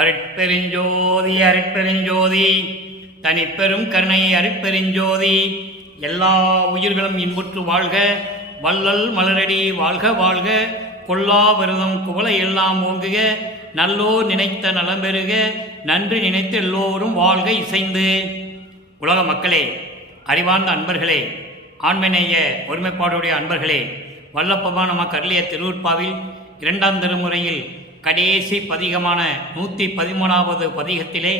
அருட்பெருஞ்சோதி அருட்பெருஞ்சோதி தனிப்பெரும் கருணை அருட்பெருஞ்சோதி. எல்லா உயிர்களும் இன்புற்று வாழ்க, வள்ளல் மலரடி வாழ்க வாழ்க, கொல்லா விரதம் குவளை எல்லாம் ஓங்குக, நல்லோர் நினைத்த நலம் பெறுக, நன்றி நினைத்து எல்லோரும் வாழ்க இசைந்து. உலக மக்களே, அறிவார்ந்த அன்பர்களே, ஆண்மநேய ஒருமைப்பாடுடைய அன்பர்களே, வல்லப்பமான நமக்கு அருளிய திருவுற்பாவில் 2ஆம் திருமுறையில் கடைசி பதிகமான 113வது பதிகத்திலே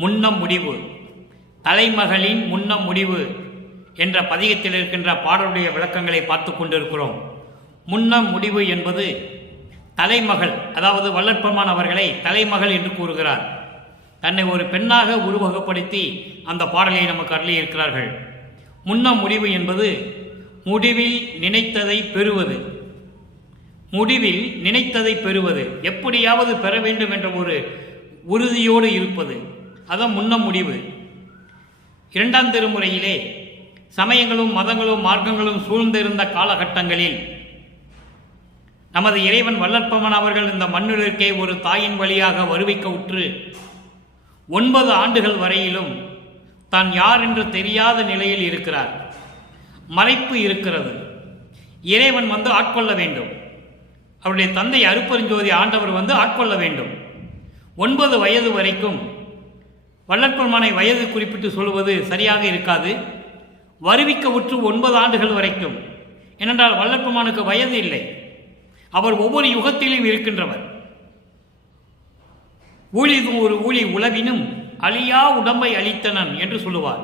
முன்னம் முடிவு, தலைமகளின் முன்னம் முடிவு என்ற பதிகத்தில் இருக்கின்ற பாடலுடைய விளக்கங்களை பார்த்து கொண்டிருக்கிறோம். முன்னம் முடிவு என்பது தலைமகள், அதாவது வல்லற்பெருமான் அவர்களை தலைமகள் என்று கூறுகிறார். தன்னை ஒரு பெண்ணாக உருவகப்படுத்தி அந்த பாடலை நமக்கு அருளி இருக்கிறார்கள். முன்னம் முடிவு என்பது முடிவில் நினைத்ததை பெறுவது, முடிவில் நினைத்ததை பெறுவது, எப்படியாவது பெற வேண்டும் என்ற ஒரு உறுதியோடு இருப்பது, அதான் முன்னம் முடிவு. 2ஆம் திருமுறையிலே சமயங்களும் மதங்களும் மார்க்கங்களும் சூழ்ந்திருந்த காலகட்டங்களில் நமது இறைவன் வல்லற்பெருமான் அவர்கள் இந்த மண்ணுலகே ஒரு தாயின் வழியாக வருவிக்க உற்று 9 ஆண்டுகள் வரையிலும் தான் யார் என்று தெரியாத நிலையில் இருக்கிறார். மறைப்பு இருக்கிறது. இறைவன் ஆட்கொள்ள வேண்டும். அவருடைய தந்தை அருட்பெருஞ்சோதி ஆண்டவர் ஆட்கொள்ள வேண்டும். 9 வயது வரைக்கும் வல்லற்பெருமானை வயது குறிப்பிட்டு சொல்வது சரியாக இருக்காது. வருவிக்க உற்று 9 ஆண்டுகள் வரைக்கும். ஏனென்றால் வல்லற்பெருமானுக்கு வயது இல்லை. அவர் ஒவ்வொரு யுகத்திலும் இருக்கின்றவர். ஊழி ஒரு ஊழி உளவினும் அழியா உடம்பை அளித்தனன் என்று சொல்லுவார்.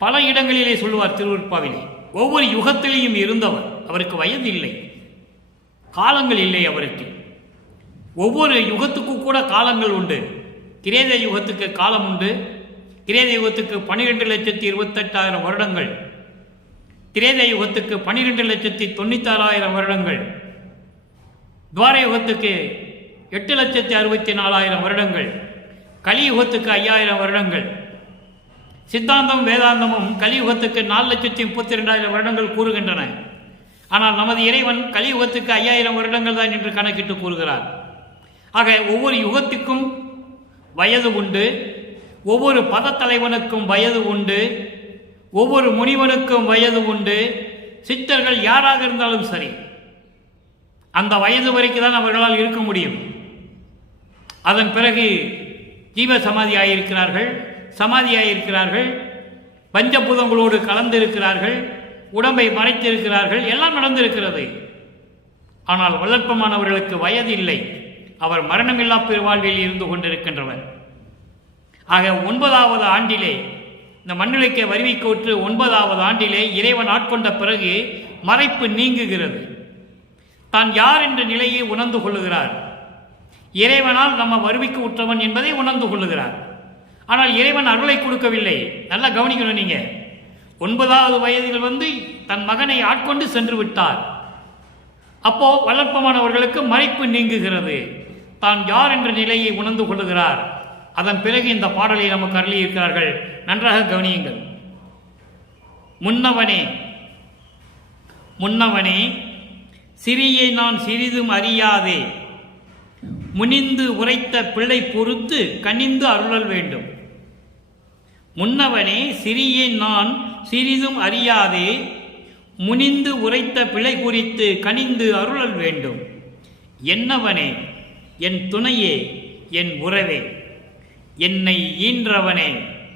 பல இடங்களிலே சொல்லுவார் திருவுற்பாவிலே. ஒவ்வொரு யுகத்திலேயும் இருந்தவர். அவருக்கு வயது இல்லை, காலங்கள் இல்லை அவருக்கு. ஒவ்வொரு யுகத்துக்கும் கூட காலங்கள் உண்டு. கிரேத யுகத்துக்கு காலம் உண்டு. கிரேத யுகத்துக்கு 12,28,000 வருடங்கள், கிரேத யுகத்துக்கு 12,96,000 வருடங்கள், துவார யுகத்துக்கு 8,64,000 வருடங்கள், கலியுகத்துக்கு 5,000 வருடங்கள். சித்தாந்தம் வேதாந்தமும் கலியுகத்துக்கு 4,32,000 வருடங்கள் கூறுகின்றன. ஆனால் நமது இறைவன் கலியுகத்துக்கு 5,000 வருடங்கள் தான் என்று கணக்கிட்டு கூறுகிறார். ஆக ஒவ்வொரு யுகத்துக்கும் வயது உண்டு, ஒவ்வொரு பதத்தலைவனுக்கும் வயது உண்டு, ஒவ்வொரு முனிவனுக்கும் வயது உண்டு. சித்தர்கள் யாராக இருந்தாலும் சரி, அந்த வயது வரைக்கும் தான் அவர்களால் இருக்க முடியும். அதன் பிறகு ஜீவ சமாதியாயிருக்கிறார்கள், சமாதியாயிருக்கிறார்கள், பஞ்சபூதங்களோடு கலந்திருக்கிறார்கள், உடம்பை மறைத்திருக்கிறார்கள், எல்லாம் நடந்திருக்கிறது. ஆனால் வல்லற்பெருமான் அவர்களுக்கு வயது இல்லை. அவர் மரணமில்லா பெருவாழ்வில் இருந்து கொண்டிருக்கின்றவர். ஆக 9வது ஆண்டிலே, இந்த மண்ணுலகை வருவிக்கோற்று 9வது ஆண்டிலே இறைவன் ஆட்கொண்ட பிறகு மறைப்பு நீங்குகிறது. தான் யார் என்ற நிலையை உணர்ந்து கொள்ளுகிறார். இறைவனால் நம்ம வருவிக்க உற்றவன் என்பதை உணர்ந்து கொள்ளுகிறார். ஆனால் இறைவன் அருளை கொடுக்கவில்லை. நல்லா கவனிக்கணும். நீங்க 9வது வயதில் தன் மகனை ஆட்கொண்டு சென்று விட்டார். அப்போ வல்லற்பெருமான் அவர்களுக்கு மறைப்பு நீங்குகிறது. தான் யார் என்ற நிலையை உணர்ந்து கொள்ளுகிறார். அதன் பிறகு இந்த பாடலை நமக்கு அருளி இருக்கிறார்கள். நன்றாக கவனியுங்கள். முன்னவனே முன்னவனே சிறியை நான் சிறிதும் அறியாதே, முனிந்து உரைத்த பிள்ளை பொறுத்து கனிந்து அருளல் வேண்டும். முன்னவனே சிறியை நான் சிறிதும் அறியாதே, முனிந்து உரைத்த பிழை குறித்து கனிந்து அருளல் வேண்டும். என்னவனே, என் துணையே, என் உறவே, என்னை ஈன்றவனே.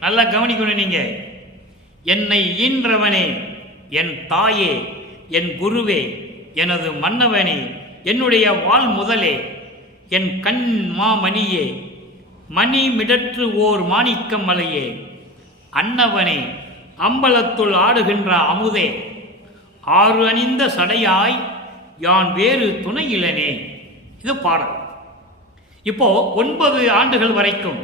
நல்லா கவனிக்கணும் நீங்க. என்னை ஈன்றவனே, என் தாயே, என் குருவே, எனது மன்னவனே, என்னுடைய வாழ் முதலே, என் கண் மாமணியே, மணி மிடற்று ஓர் மாணிக்கம் மலையே, அன்னவனே, அம்பலத்துள் ஆடுகின்ற அமுதே, 6 அணிந்த சடையாய் யான் வேறு துணையிலனே. இது பாடல். இப்போ 9 ஆண்டுகள் வரைக்கும்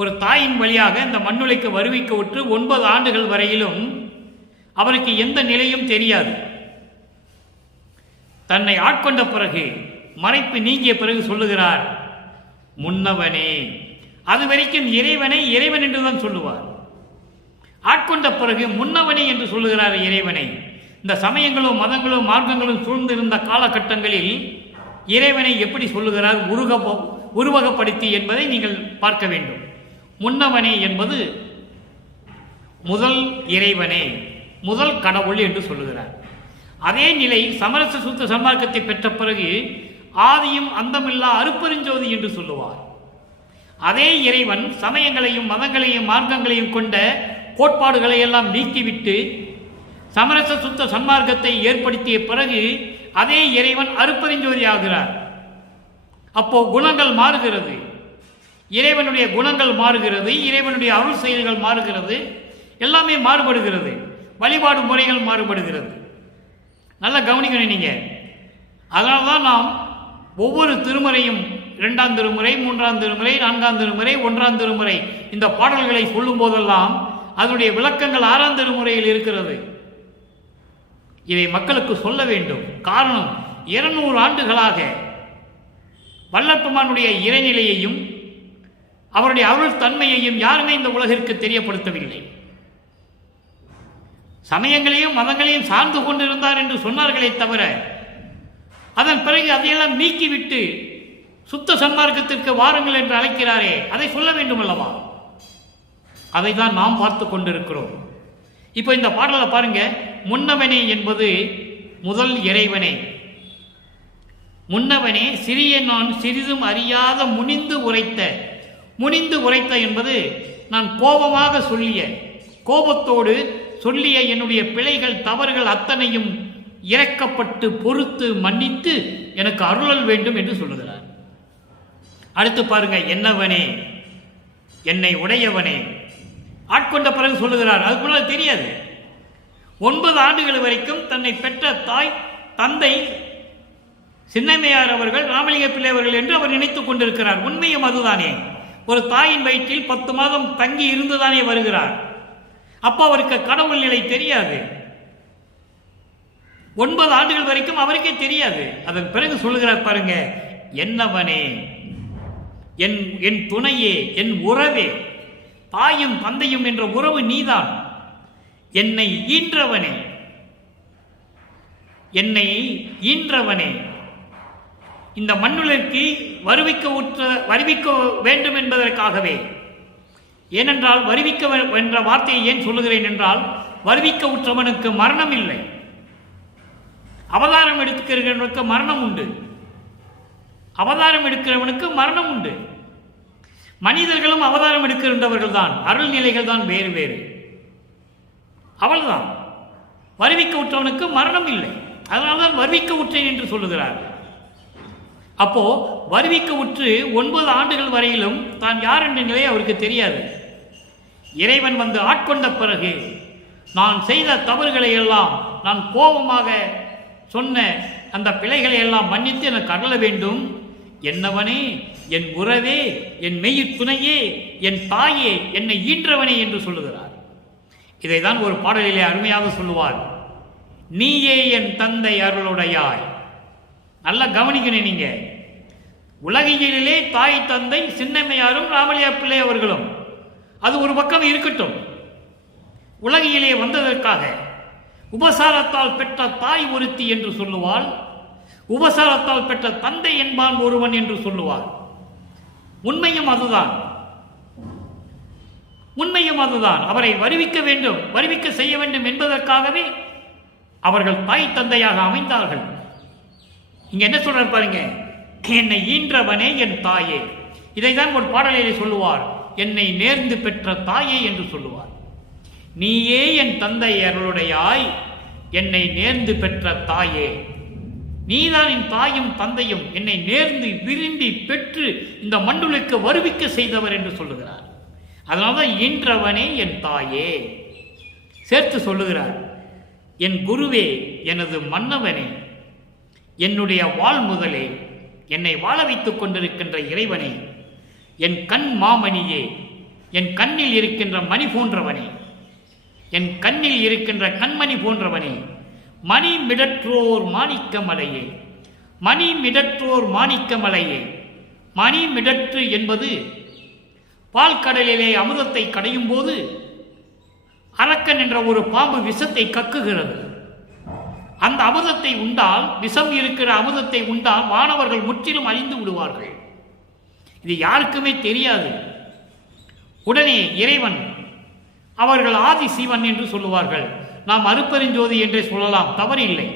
ஒரு தாயின் வழியாக இந்த மண்ணுலகை வருவிக்க உற்று 9 ஆண்டுகள் வரையிலும் அவருக்கு எந்த நிலையும் தெரியாது. தன்னை ஆட்கொண்ட பிறகு, மறைப்பு நீங்கிய பிறகு சொல்லுகிறார் முன்னவனே. அது வரைக்கும் இறைவனை இறைவன் என்றுதான் சொல்லுவார். ஆட்கொண்ட பிறகு முன்னவனே என்று சொல்லுகிறார் இறைவனை. இந்த சமயங்களும் மதங்களும் மார்க்கங்களும் சூழ்ந்திருந்த காலகட்டங்களில் இறைவனை எப்படி சொல்லுகிறார் உருவகப்படுத்தி என்பதை நீங்கள் பார்க்க வேண்டும். முன்னவனே என்பது முதல் இறைவனே, முதல் கடவுள் என்று சொல்லுகிறார். அதே நிலை சமரச சுத்த சன்மார்க்கத்தை பெற்ற பிறகு ஆதியும் அந்தமில்லா அருப்பெருஞ்சோதி என்று சொல்லுவார். அதே இறைவன் சமயங்களையும் மதங்களையும் மார்க்கங்களையும் கொண்ட கோட்பாடுகளை எல்லாம் நீக்கிவிட்டு சமரச சுத்த சன்மார்க்கத்தை ஏற்படுத்திய பிறகு அதே இறைவன் அருப்பெருஞ்சோதி ஆகிறார். அப்போ குணங்கள் மாறுகிறது, இறைவனுடைய குணங்கள் மாறுகிறது, இறைவனுடைய அருள் செயல்கள் மாறுகிறது, எல்லாமே மாறுபடுகிறது, வழிபாடு முறைகள் மாறுபடுகிறது. நல்லா கவனிக்கணும் நீங்க. அதனால்தான் நாம் ஒவ்வொரு திருமுறையும் 2ஆம் திருமுறை, 3ஆம் திருமுறை, 4ஆம் திருமுறை, 1ஆம் திருமுறை இந்த பாடல்களை சொல்லும் போதெல்லாம் அதனுடைய விளக்கங்கள் 6ஆம் திருமுறையில் இருக்கிறது. இதை மக்களுக்கு சொல்ல வேண்டும். காரணம், 200 ஆண்டுகளாக வல்லற்பெருமானுடைய இறைநிலையையும் அவருடைய அருள் தன்மையையும் யாருமே இந்த உலகிற்கு தெரியப்படுத்தவில்லை. சமயங்களையும் மதங்களையும் சார்ந்து கொண்டிருந்தார் என்று சொன்னார்களே தவிர அதன் பிறகு அதையெல்லாம் நீக்கிவிட்டு சுத்த சன்மார்க்கத்திற்கு வாருங்கள் என்று அழைக்கிறாரே, அதை சொல்ல வேண்டும் அல்லவா? அதை தான் நாம் பார்த்து கொண்டிருக்கிறோம். இப்போ இந்த பாடலை பாருங்க. முன்னவனே என்பது முதல் இறைவனே. முன்னவனே சிறிய நான் சிறிதும் அறியாத முனிந்து உரைத்த என்பது நான் கோபமாக சொல்லிய, கோபத்தோடு சொல்லிய என்னுடைய பிழைகள் தவறுகள் அத்தனையும் இறக்கப்பட்டு பொறுத்து மன்னித்து எனக்கு அருளல் வேண்டும் என்று சொல்லுகிறார். அடுத்து பாருங்க, என்னவனே என்னை உடையவனே ஆட்கொண்ட பிறகு சொல்லுகிறார். அது கூட தெரியாது. 9 ஆண்டுகள் வரைக்கும் தன்னை பெற்ற தாய் தந்தை சின்னம்மையார் அவர்கள், ராமலிங்க பிள்ளை அவர்கள் என்று அவர் நினைத்துக் கொண்டிருக்கிறார். உண்மையும் அதுதானே. ஒரு தாயின் வயிற்றில் 10 மாதம் தங்கி இருந்துதானே வருகிறார். அப்போ அவருக்கு கடவுள் நிலை தெரியாது. 9 ஆண்டுகள் வரைக்கும் அவருக்கே தெரியாது. அதன் பிறகு சொல்லுகிறார் பாருங்க, என்னவனே என் துணையே, என் உறவே, தாயும் தந்தையும் என்ற உறவு நீதான். என்னை ஈன்றவனே, இந்த மண்ணுலகிற்கு வருவிக்க வேண்டும் என்பதற்காகவே. ஏனென்றால் வருவிக்க என்ற வார்த்தையை ஏன் சொல்லுகிறேன் என்றால், வருவிக்க உற்றவனுக்கு மரணம் இல்லை. அவதாரம் எடுக்கிறவனுக்கு மரணம் உண்டு. அவதாரம் எடுக்கிறவனுக்கு மரணம் உண்டு. மனிதர்களும் அவதாரம் எடுக்கின்றவர்கள் தான், அருள் நிலைகள் தான் வேறு வேறு. அவள்தான் வருவிக்க உற்றவனுக்கு மரணம் இல்லை. அதனால்தான் வருவிக்க உற்றேன் என்று சொல்லுகிறார். அப்போ வருவிக்க உற்று 9 ஆண்டுகள் வரையிலும் தான் யார் என்ற நிலை அவருக்கு தெரியாது. இறைவன் வந்து ஆட்கொண்ட பிறகு நான் செய்த தவறுகளை எல்லாம், நான் கோபமாக சொன்ன அந்த பிழைகளை எல்லாம் மன்னித்து எனக்கு அருள வேண்டும். என்னவனே, என் உறவே, என் மெய்யிற் துணையே, என் தாயே, என்னை ஈன்றவனே என்று சொல்லுகிறார். இதைதான் ஒரு பாடலிலே அருமையாக சொல்லுவார். நீயே என் தந்தை அருளுடையாய். நல்லா கவனிக்கணும் நீங்க. உலகியலிலே தாய் தந்தை சின்னம்மையாரும் ராமலிங்க பிள்ளை அவர்களும், அது ஒரு பக்கம் இருக்கட்டும். உலகிலே வந்ததற்காக உபசாரத்தால் பெற்ற தாய் ஒருத்தி என்று சொல்லுவாள், உபசாரத்தால் பெற்ற தந்தை என்பான் ஒருவன் என்று சொல்லுவார். உண்மையும் அதுதான். அவரை வருவிக்க வேண்டும், வருவிக்க செய்ய வேண்டும் என்பதற்காகவே அவர்கள் தாய் தந்தையாக அமைந்தார்கள். இங்க என்ன சொல்ற பாருங்க, என்னை ஈன்றவனே என் தாயே. இதைதான் ஒரு பாடலிலே சொல்லுவார், என்னை நேர்ந்து பெற்ற தாயே என்று சொல்லுவார். நீயே என் தந்தை அருளுடையாய், என்னை நேர்ந்து பெற்ற தாயே. நீதான் என் தாயும் தந்தையும், என்னை நேர்ந்து விரும்பி பெற்று இந்த மண்ணுலகுக்கு வருவிக்க செய்தவர் என்று சொல்லுகிறார். அதனால்தான் ஈன்றவனே என் தாயே சேர்த்து சொல்லுகிறார். என் குருவே, எனது மன்னவனே, என்னுடைய வாழ் முதலே, என்னை வாழ வைத்துக் கொண்டிருக்கின்ற இறைவனே, என் கண் மாமணியே, என் கண்ணில் இருக்கின்ற மணி போன்றவனே, என் கண்ணில் இருக்கின்ற கண்மணி போன்றவனே, மணி மிடற்றோர் மாணிக்கமலையே, மணி மிடற்றோர் மாணிக்கமலையே. மணி மிடற்று என்பது பால்கடலிலே அமுதத்தை கடையும் போது அரக்கன் என்ற ஒரு பாம்பு விஷத்தை கக்குகிறது. அந்த அமுதத்தை உண்டால், விஷம் இருக்கிற அமுதத்தை உண்டால் மாணவர்கள் முற்றிலும் அழிந்து விடுவார்கள். இது யாருக்குமே தெரியாது. உடனே இறைவன், அவர்கள் ஆதி சிவன் என்று சொல்லுவார்கள், நாம் அருப்பெருஞ்சோதி என்றே சொல்லலாம், தவறு இல்லை.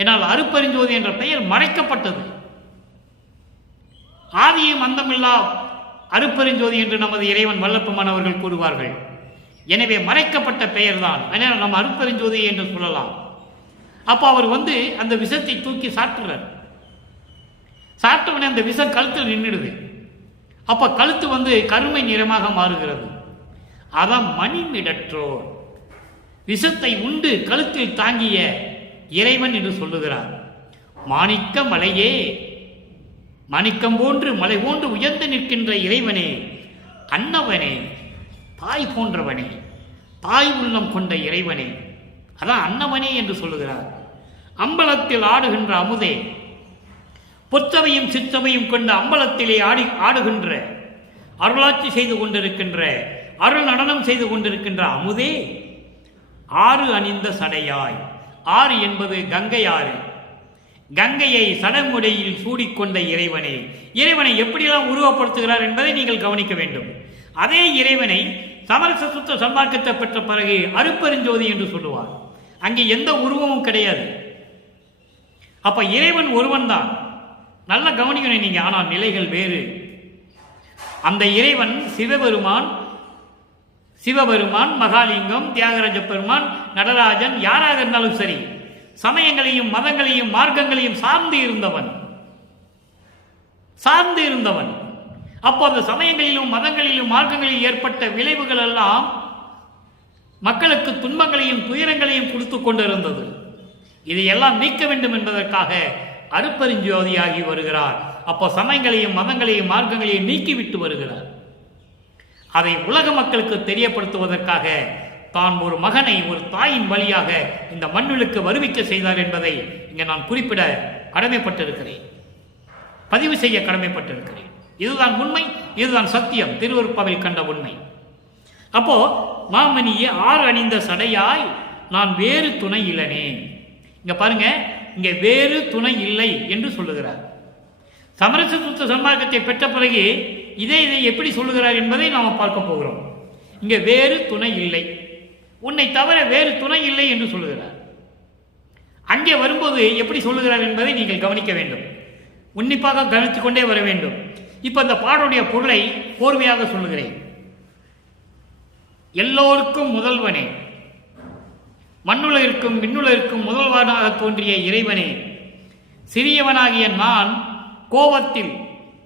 ஏனால் அருப்பெருஞ்சோதி என்ற பெயர் மறைக்கப்பட்டது. ஆதியும் அந்தமில்லா அருப்பெருஞ்சோதி என்று நமது இறைவன் வல்லப்பெருமான் அவர்கள் கூறுவார்கள். எனவே மறைக்கப்பட்ட பெயர் தான், அதனால் நம்ம அருப்பெருஞ்சோதி என்று சொல்லலாம். அப்போ அவர் அந்த விஷத்தை தூக்கி சாற்றுறார். சாற்றவனே அந்த விஷம் கழுத்தில் நின்றுடுது. அப்ப கழுத்து கருமை நிறமாக மாறுகிறது. அதான் மணிமிடற்றோர், விஷத்தை உண்டு கழுத்தில் தாங்கிய இறைவன் என்று சொல்லுகிறார். மாணிக்க மலையே, மாணிக்கம் போன்று மலை போன்று உயர்ந்து நிற்கின்ற இறைவனே, அன்னவனே, தாய் போன்றவனே, தாய் உள்ளம் கொண்ட இறைவனே, அதான் அன்னவனே என்று சொல்லுகிறார். அம்பலத்தில் ஆடுகின்ற அமுதே, பொற்றவையும் சிற்றவையும் கொண்ட அம்பலத்திலே ஆடுகின்ற, அருளாட்சி செய்து கொண்டிருக்கின்ற, அருள் நடனம் செய்து கொண்டிருக்கின்ற அமுதே, ஆறு அணிந்த சடையாய். ஆறு என்பது கங்கை ஆறு. கங்கையை சடமுடையில் சூடிக்கொண்ட இறைவனே, இறைவனை எப்படியெல்லாம் உருவப்படுத்துகிறார் என்பதை நீங்கள் கவனிக்க வேண்டும். அதே இறைவனை சமரச சுத்த சன்மார்க்கத்தை பெற்ற பிறகு அருப்பெருஞ்சோதி என்று சொல்லுவார். அங்கே எந்த உருவமும் கிடையாது. அப்ப இறைவன் ஒருவன் தான், நல்ல கவனிக்கணும் நீங்க. ஆனால் நிலைகள் வேறு. அந்த இறைவன் சிவபெருமான், மகாலிங்கம், தியாகராஜ பெருமான், நடராஜன், யாராக இருந்தாலும் சரி, சமயங்களையும் மதங்களையும் மார்க்கங்களையும் சார்ந்து இருந்தவன். அப்போ அந்த சமயங்களிலும் மதங்களிலும் மார்க்கங்களிலும் ஏற்பட்ட விளைவுகள் எல்லாம் மக்களுக்கு துன்பங்களையும் துயரங்களையும் கொடுத்து கொண்டிருந்தது. இதையெல்லாம் நீக்க வேண்டும் என்பதற்காக அருப்பெருஞ்சோதியாகி வருகிறார். அப்போ சமயங்களையும் மதங்களையும் மார்க்கங்களையும் நீக்கிவிட்டு வருகிறார். அதை உலக மக்களுக்கு தெரியப்படுத்துவதற்காக தான் ஒரு மகனை ஒரு தாயின் வழியாக இந்த மண்ணுக்கு வருவிக்க செய்தார் என்பதை இங்கே நான் குறிப்பிட கடமைப்பட்டிருக்கிறேன், பதிவு செய்ய கடமைப்பட்டிருக்கிறேன். இதுதான் உண்மை, இதுதான் சத்தியம், திருவருட்பாவில் கண்ட உண்மை. அப்போ மாமணியே, ஆறு அணிந்த சடையாய் நான் வேறு துணை இல்லனே. இங்க பாருங்க, இங்க வேறு துணை இல்லை என்று சொல்லுகிறார். சமரச சுத்த சன்மார்க்கத்தை பெற்ற பிறகு இதை எப்படி சொல்லுகிறார் என்பதை நாம் பார்க்க போகிறோம். இங்க வேறு துணை இல்லை, உன்னை தவிர வேறு துணை இல்லை என்று சொல்லுகிறார். அங்கே வரும்போது எப்படி சொல்லுகிறார் என்பதை நீங்கள் கவனிக்க வேண்டும், உன்னிப்பாக கவனித்துக் கொண்டே வர வேண்டும். இப்ப இந்த பாடலுடைய பொருளை கோர்வையாக சொல்லுகிறேன். எல்லோருக்கும் முதல்வனே, மண்ணுலகிற்கும் விண்ணுலகிற்கும் முதல்வனாக தோன்றிய இறைவனே, சிறியவனாகிய நான்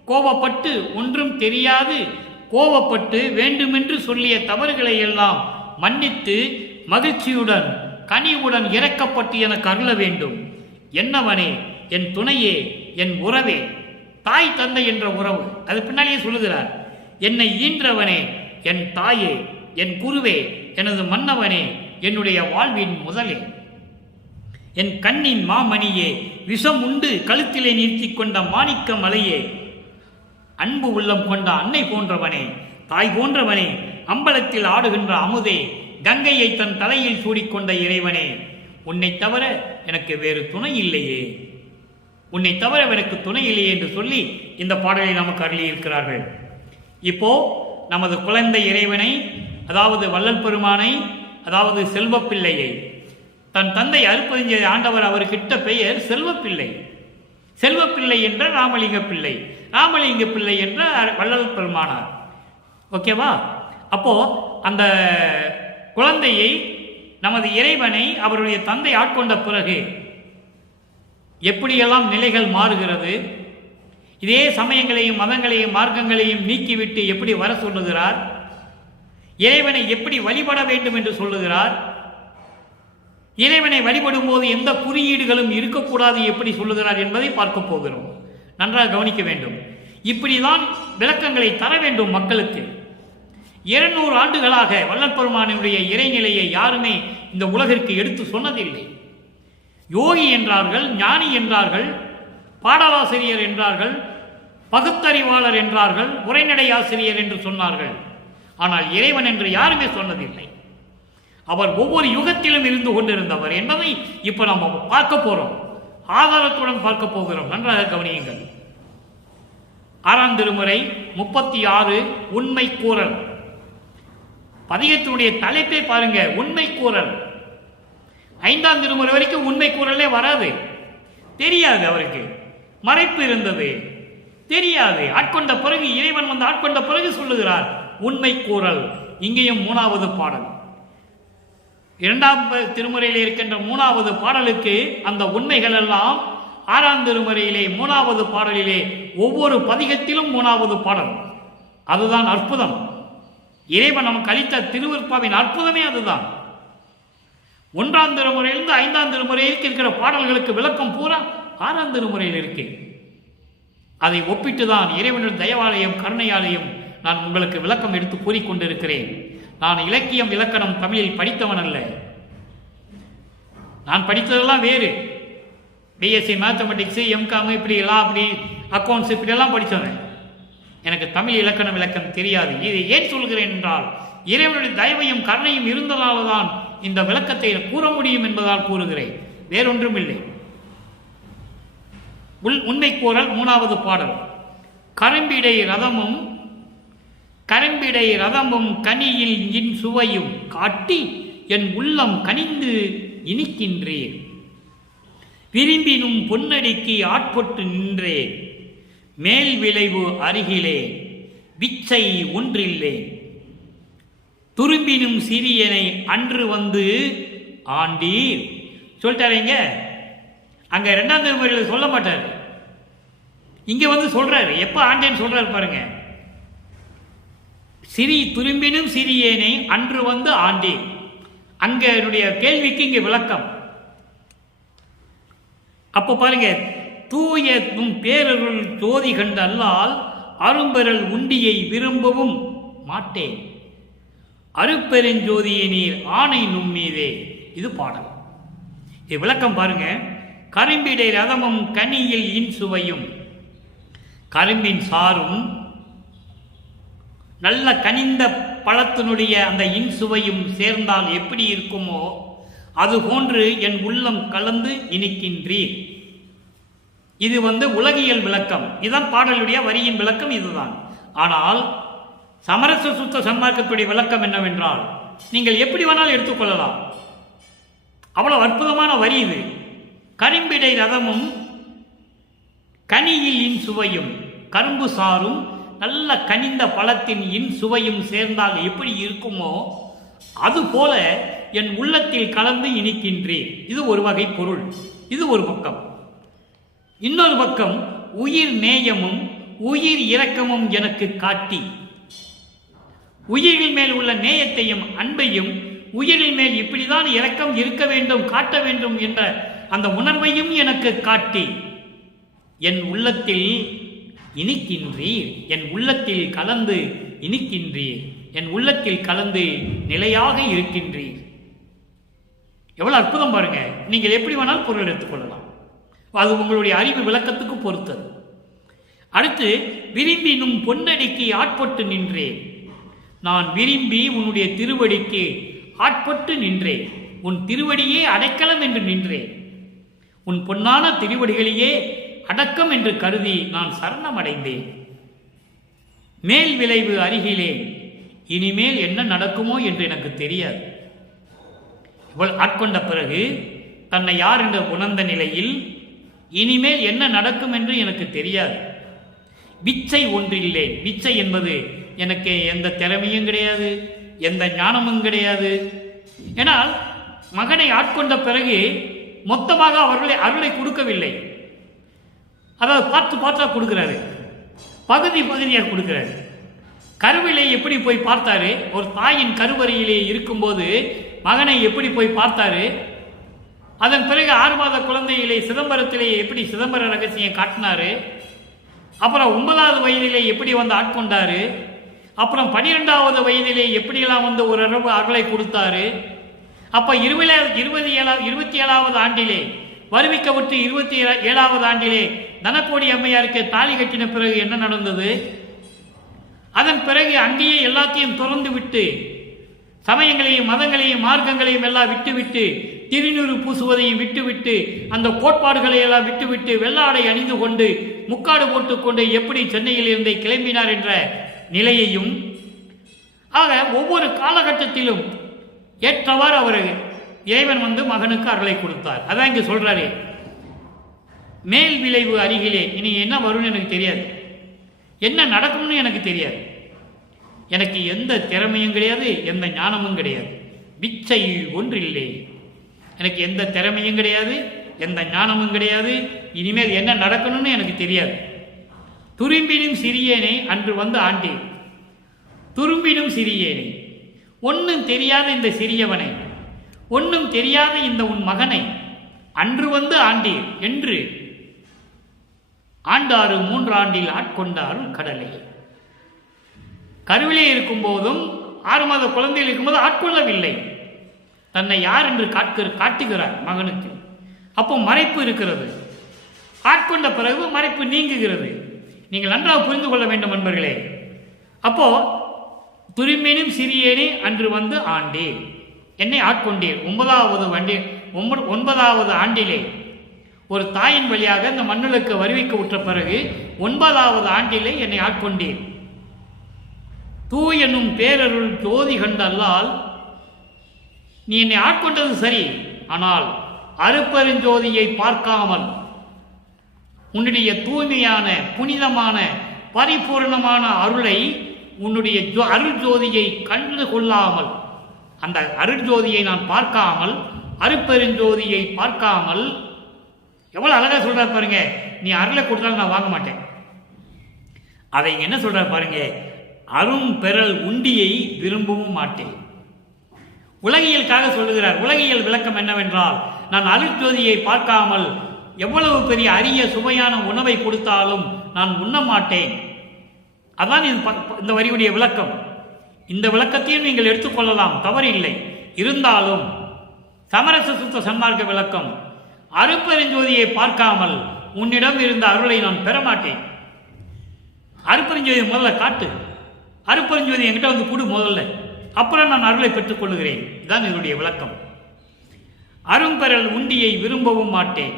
கோபப்பட்டு ஒன்றும் தெரியாது கோபப்பட்டு வேண்டுமென்று சொல்லிய தவறுகளை எல்லாம் மன்னித்து மகிழ்ச்சியுடன் கனிவுடன் இறக்கப்பட்டு எனக்கு அருள வேண்டும். என்னவனே, என் துணையே, என் உறவே, தாய் தந்தை என்ற உறவு, அது பின்னாலேயே சொல்லுகிறார். என்னை ஈன்றவனே, என் தாயே, என் குருவே, எனது மன்னவனே, என்னுடைய வாழ்வின் முதலே, என் கண்ணின் மாமணியே, விஷம் உண்டு கழுத்திலே நிறுத்தி கொண்ட மாணிக்க மலையே, அன்பு உள்ளம் கொண்ட அன்னை போன்றவனே, தாய் போன்றவனே, அம்பலத்தில் ஆடுகின்ற அமுதே, கங்கையை தன் தலையில் சூடிக்கொண்ட இறைவனே, உன்னை தவிர எனக்கு வேறு துணை இல்லையே, உன்னை தவிர எனக்கு துணை இல்லையே என்று சொல்லி இந்த பாடலை நமக்கு அருளியிருக்கிறார்கள். இப்போ நமது குழந்தை இறைவனை, அதாவது வள்ளல் பெருமானை, அதாவது செல்வப்பிள்ளையை, தன் தந்தை அருப்பெருஞ்சோதி ஆண்டவர் அவர்கிட்ட பெயர் செல்வப்பிள்ளை. செல்வப்பிள்ளை என்ற ராமலிங்க பிள்ளை, ராமலிங்க பிள்ளை என்ற வள்ளல் பெருமானார். ஓகேவா? அப்போ அந்த குழந்தையை, நமது இறைவனை அவருடைய தந்தை ஆட்கொண்ட பிறகு எப்படியெல்லாம் நிலைகள் மாறுகிறது, இதே சமயங்களையும் மதங்களையும் மார்க்கங்களையும் நீக்கிவிட்டு எப்படி வர சொல்லுகிறார், இறைவனை எப்படி வழிபட வேண்டும் என்று சொல்லுகிறார், இறைவனை வழிபடும் போது எந்த குறியீடுகளும் இருக்கக்கூடாது எப்படி சொல்லுகிறார் என்பதை பார்க்க போகிறோம். நன்றாக கவனிக்க வேண்டும். இப்படிதான் விளக்கங்களை தர வேண்டும் மக்களுக்கு. 200 ஆண்டுகளாக வள்ளல் பெருமானுடைய இறைநிலையை யாருமே இந்த உலகிற்கு எடுத்து சொன்னதில்லை. யோகி என்றார்கள், ஞானி என்றார்கள், பாடலாசிரியர் என்றார்கள், பகுத்தறிவாளர் என்றார்கள், உரைநடை ஆசிரியர் என்று சொன்னார்கள். ஆனால் இறைவன் என்று யாருமே சொன்னதில்லை. அவர் ஒவ்வொரு யுகத்திலும் இருந்து கொண்டிருந்தவர் என்பதை இப்ப நம்ம பார்க்க போறோம், ஆதாரத்துடன் பார்க்க போகிறோம். நன்றாக கவனியுங்கள். 6ஆம் திருமுறை 36 உண்மை கூறல். பதிகத்தினுடைய தலைப்பை பாருங்க, உண்மை கூறல். 5ஆம் திருமுறை வரைக்கும் உண்மை கூறலே வராது, தெரியாது, அவருக்கு மறைப்பு இருந்தது, தெரியாது. ஆட்கொண்ட பிறகு இறைவன் வந்து ஆட்கொண்ட பிறகு சொல்லுகிறார் உண்மை கூறல். இங்கேயும் 3வது பாடல், 2ஆம் திருமுறையில் இருக்கின்ற 3வது பாடலுக்கு அந்த உண்மைகள் எல்லாம் 6ஆம் திருமுறையிலே 3வது பாடலிலே ஒவ்வொரு பதிகத்திலும் 3வது பாடல். அதுதான் அற்புதம். இறைவன் நமக்கு அளித்த திருவிற்பாவின் அற்புதமே அதுதான். 1ஆம் திருமுறையிலிருந்து 5ஆம் திருமுறையில் இருக்கிற பாடல்களுக்கு விளக்கம் பூரா 6ஆம் திருமுறையில் இருக்கு. அதை ஒப்பிட்டுதான் இறைவனுடைய தயவாலயம் கருணையாலயம் நான் உங்களுக்கு விளக்கம் எடுத்து கூறிக்கொண்டிருக்கிறேன். நான் இலக்கியம் இலக்கணம் தமிழில் படித்தவன் அல்ல. நான் படித்ததெல்லாம் வேறு. பிஎஸ்சி மேத்தமெட்டிக்ஸ், எம்காம், இப்படி எல்லாம், அப்படி அக்கௌண்ட்ஸ், இப்படி எல்லாம் படித்தவன். எனக்கு தமிழ் இலக்கணம் விளக்கம் தெரியாது. இதை ஏன் சொல்கிறேன் என்றால், இறைவனுடைய தயவையும் கருணையும் இருந்ததால்தான் இந்த விளக்கத்தை கூற முடியும் என்பதால் கூறுகிறேன், வேறொன்றும் இல்லை. உண்மை கூறல் 3வது பாடல். கரும்பிடை ரதமும் கனியில் இன் சுவையும் காட்டி என் உள்ளம் கனிந்து இனிக்கின்றேன். விரும்பினும் பொன்னடிக்கு ஆட்பட்டு நின்றேன். மேல் விளைவு அருகிலே விச்சை ஒன்றில்லே. துரும்பினும் சிறியனை அன்று வந்து ஆண்டீர். சொல்லிட்டாருங்க. அங்க 2ஆம் திருமுறையில் சொல்ல மாட்டார், இங்க வந்து சொல்றாரு. எப்ப ஆண்டேன்னு சொல்றாரு பாருங்க. துரும்பினும் சிறியனை அன்று வந்து ஆண்டீர். அங்க என்னுடைய கேள்விக்கு இங்க விளக்கம். அப்ப பாருங்க, தூய பேரருள் ஜோதி கண்டு அல்லால் அரும்பெறல் உண்டியை விரும்பவும் மாட்டேன். அருப்பெருஞ்சோதியை நீர் ஆணை நும்மீதே. இது பாடல். இது விளக்கம் பாருங்க. கரும்பிடை ரதமும் கனியில் இன் சுவையும், கரும்பின் சாரும் நல்ல கனிந்த பழத்தினுடைய அந்த இன் சுவையும் சேர்ந்தால் எப்படி இருக்குமோ அது போன்று என் உள்ளம் கலந்து இனிக்கின்றீர். இது உலகியல் விளக்கம். இதுதான் பாடலுடைய வரியின் விளக்கம், இதுதான். ஆனால் சமரச சுத்த சன்மார்க்கத்துடைய விளக்கம் என்னவென்றால், நீங்கள் எப்படி வேணாலும் எடுத்துக்கொள்ளலாம். அவ்வளவு அற்புதமான வரி இது. கரும்பிடை ரதமும் கனியில் இன் சுவையும், கரும்பு சாரும் நல்ல கனிந்த பழத்தின் இன் சுவையும் சேர்ந்தால் எப்படி இருக்குமோ அதுபோல என் உள்ளத்தில் கலந்து இனிக்கின்றேன். இது ஒரு வகை பொருள். இது ஒரு பக்கம். இன்னொரு பக்கம், உயிர் நேயமும் உயிர் இரக்கமும் எனக்கு காட்டி, உயிரின் மேல் உள்ள நேயத்தையும் அன்பையும், உயிரின் மேல் இப்படிதான் இரக்கம் இருக்க வேண்டும், காட்ட வேண்டும் என்ற அந்த உணர்வையும் எனக்கு காட்டி என் உள்ளத்தில் இனிக்கின்றீர். என் உள்ளத்தில் கலந்து இனிக்கின்றீர். என் உள்ளத்தில் கலந்து நிலையாக இருக்கின்றீர். எவ்வளவு அற்புதம் பாருங்க. நீங்கள் எப்படி வேணாலும் பொருள் எடுத்துக்கொள்ளலாம். அது உங்களுடைய அறிவு விளக்கத்துக்கு பொறுத்தது. அடுத்து, விரும்பினும் பொன்னடிக்கு ஆட்பட்டு நின்றேன். நான் விரும்பி உன்னுடைய திருவடிக்கு ஆட்பட்டு நின்றேன். உன் திருவடியே அடைக்கலம் என்று நின்றேன். உன் பொன்னான திருவடிகளையே அடக்கம் என்று கருதி நான் சரணம் அடைந்தேன். மேல் விளைவு அருகிலே இனிமேல் என்ன நடக்குமோ என்று எனக்கு தெரியாது. இவள் ஆட்கொண்ட பிறகு தன்னை யார் என்று உணர்ந்த நிலையில் இனிமேல் என்ன நடக்கும் என்று எனக்கு தெரியாது. விச்சை ஒன்றில்லை. விச்சை என்பது எனக்கு எந்த திறமையும் கிடையாது, எந்த ஞானமும் கிடையாது. ஏனால் மகனை ஆட்கொண்ட பிறகு மொத்தமாக அவர்களை அருளை கொடுக்கவில்லை. அதாவது பார்த்தா கொடுக்கிறாரு, பகுதி பகுதியாக கொடுக்கிறாரு. கருவிலே எப்படி போய் பார்த்தாரு? ஒரு தாயின் கருவறையிலே இருக்கும்போது மகனை எப்படி போய் பார்த்தாரு? அதன் பிறகு 6 மாத குழந்தையிலே சிதம்பரத்திலே எப்படி சிதம்பர ரகசியம் காட்டினாரு? அப்புறம் 9வது வயதிலே எப்படி ஆட்கொண்டாரு? அப்புறம் 12வது வயதிலே எப்படியெல்லாம் ஒரு அருளை கொடுத்தாரு? அப்ப 27வது ஆண்டிலே வருவிக்க விட்டு 27வது ஆண்டிலே தனக்கோடி அம்மையாருக்கு தாலி கட்டின பிறகு என்ன நடந்தது? அதன் பிறகு அங்கேயே எல்லாத்தையும் திறந்து விட்டு சமயங்களையும் மதங்களையும் மார்க்கங்களையும் எல்லாம் விட்டுவிட்டு திருநீறு பூசுவதையும் விட்டுவிட்டு அந்த கோட்பாடுகளை எல்லாம் விட்டுவிட்டு வெள்ளாடை அணிந்து கொண்டு முக்காடு போட்டுக்கொண்டு எப்படி சென்னையில் இருந்தே கிளம்பினார் என்ற நிலையையும் ஆக ஒவ்வொரு காலகட்டத்திலும் ஏற்றவாறு அவர் இறைவன் மகனுக்கு அருளை கொடுத்தார். அதான் இங்கே சொல்றாரு, மேல் விளைவு அருகிலே இனி என்ன வரும்னு எனக்கு தெரியாது, என்ன நடக்கும்னு எனக்கு தெரியாது, எனக்கு எந்த திறமையும் கிடையாது, எந்த ஞானமும் கிடையாது, பிச்சை ஒன்றில்லை, எனக்கு எந்த திறமையும் கிடையாது, எந்த ஞானமும் கிடையாது, இனிமேல் என்ன நடக்கணும்னு எனக்கு தெரியாது. துரும்பினும் சிறியேனே அன்று ஆண்டேன், துரும்பினும் சிறியேனே, ஒன்றும் தெரியாத இந்த சிறியவனை, ஒன்றும் தெரியாத இந்த உன் மகனை அன்று ஆண்டீர் என்று ஆண்டாறு 3 ஆண்டில் ஆட்கொண்டார் கடலை. கருவிலே இருக்கும் போதும் 6 மாத குழந்தையில் இருக்கும்போது ஆட்கொள்ளவில்லை, தன்னை யார் என்று காட்டுகிறார் மகனுக்கு. அப்போ மறைப்பு இருக்கிறது, ஆட்கொண்ட பிறகு மறைப்பு நீங்குகிறது. நீங்கள் நன்றாக புரிந்து கொள்ள வேண்டும் நண்பர்களே. அப்போ துரும்பினும் சிறியேனே அன்று ஆண்டேன், என்னை ஆட்கொண்டேன். 9வது ஆண்டிலே ஒரு தாயின் வழியாக இந்த மண்ணுக்கு வருவிக்க உற்ற பிறகு 9வது ஆண்டிலே என்னை ஆட்கொண்டேன். தூ என்னும் பேரருள் ஜோதி கண்டல்லால் நீ என்னை ஆட்கொண்டது சரி, ஆனால் அருப்பெருஞ்சோதியை பார்க்காமல் உன்னுடைய தூய்மையான புனிதமான பரிபூர்ணமான அருளை, உன்னுடைய அருள் ஜோதியை கண்டு கொள்ளாமல், அந்த அருள் ஜோதியை நான் பார்க்காமல், அருப்பெருஞ்சோதியை பார்க்காமல், எவ்வளவு அழகா சொல்ற பாருங்க, நீ அருளை கொடுத்தாலும் நான் வாங்க மாட்டேன். அதை என்ன சொல்ற பாருங்க, அரும் பெறல் உண்டியை விரும்பவும் மாட்டேன். உலகியலுக்காக சொல்லுகிறார். உலகியல் விளக்கம் என்னவென்றால், நான் அருட்ஜோதியை பார்க்காமல் எவ்வளவு பெரிய அரிய சுவையான உணவை கொடுத்தாலும் நான் உண்ண மாட்டேன். அதான் இந்த வரியுடைய விளக்கம். இந்த விளக்கத்தையும் நீங்கள் எடுத்துக்கொள்ளலாம், தவறு இல்லை. இருந்தாலும் சமரச சுத்த சன்மார்க்க விளக்கம், அருப்பெருஞ்சோதியை பார்க்காமல் உன்னிடம் இருந்த அருளை நான் பெற மாட்டேன். அருப்பெருஞ்சோதியை முதல்ல காட்டு, அருப்பெருஞ்சோதி என்கிட்ட கொடு முதல்ல, அப்புறம் நான் அருளை பெற்றுக் கொள்ளுகிறேன். இதுதான் இதனுடைய விளக்கம். அரும்பெறல் உண்டியை விரும்பவும் மாட்டேன்.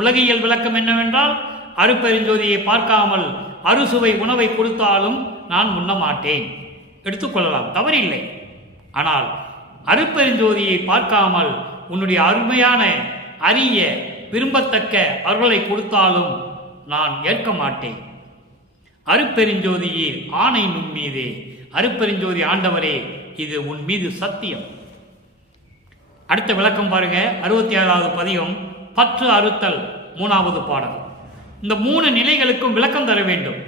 உலகியல் விளக்கம் என்னவென்றால், அருப்பெருஞ்சோதியை பார்க்காமல் அறுசுவை உணவை கொடுத்தாலும் நான் உண்ண மாட்டேன், எடுத்துக்கொள்ளலாம், தவறில்லை. ஆனால் அருப்பெருஞ்சோதியை பார்க்காமல் உன்னுடைய அருமையான அரிய விரும்பத்தக்க அருளை கொடுத்தாலும் நான் ஏற்க மாட்டேன். அருப்பெருஞ்சோதியே ஆணை நுண் மீதே, அருப்பெருஞ்சோதி ஆண்டவரே இது உன் மீது சத்தியம். அடுத்த விளக்கம் பாருங்க, 67வது பதிகம், பற்று அறுத்தல், 3வது பாடல். இந்த 3 நிலைகளுக்கும் விளக்கம் தர வேண்டும்.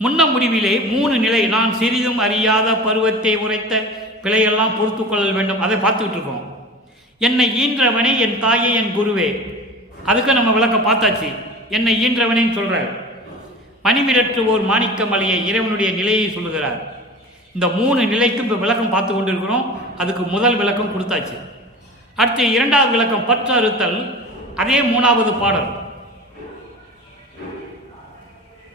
முன்ன முடிவிலே 3 நிலை, நான் சிறிதும் அறியாத பருவத்தை உரைத்த பிழையெல்லாம் பொறுத்து கொள்ள வேண்டும், அதை பார்த்துக்கிட்டு இருக்கோம். என்னை ஈன்றவனே என் தாயே என் குருவே, அதுக்கு நம்ம விளக்கம் பார்த்தாச்சு. என்னை ஈன்றவனேன்னு சொல்றார். மணிமிரற்று ஓர் மாணிக்க மலையை, இறைவனுடைய நிலையை சொல்லுகிறார். இந்த 3 நிலைக்கும் இப்போ விளக்கம் பார்த்து கொண்டு இருக்கிறோம். அதுக்கு முதல் விளக்கம் கொடுத்தாச்சு. அடுத்து 2வது விளக்கம் பற்று அறுத்தல், அதே 3வது பாடல்.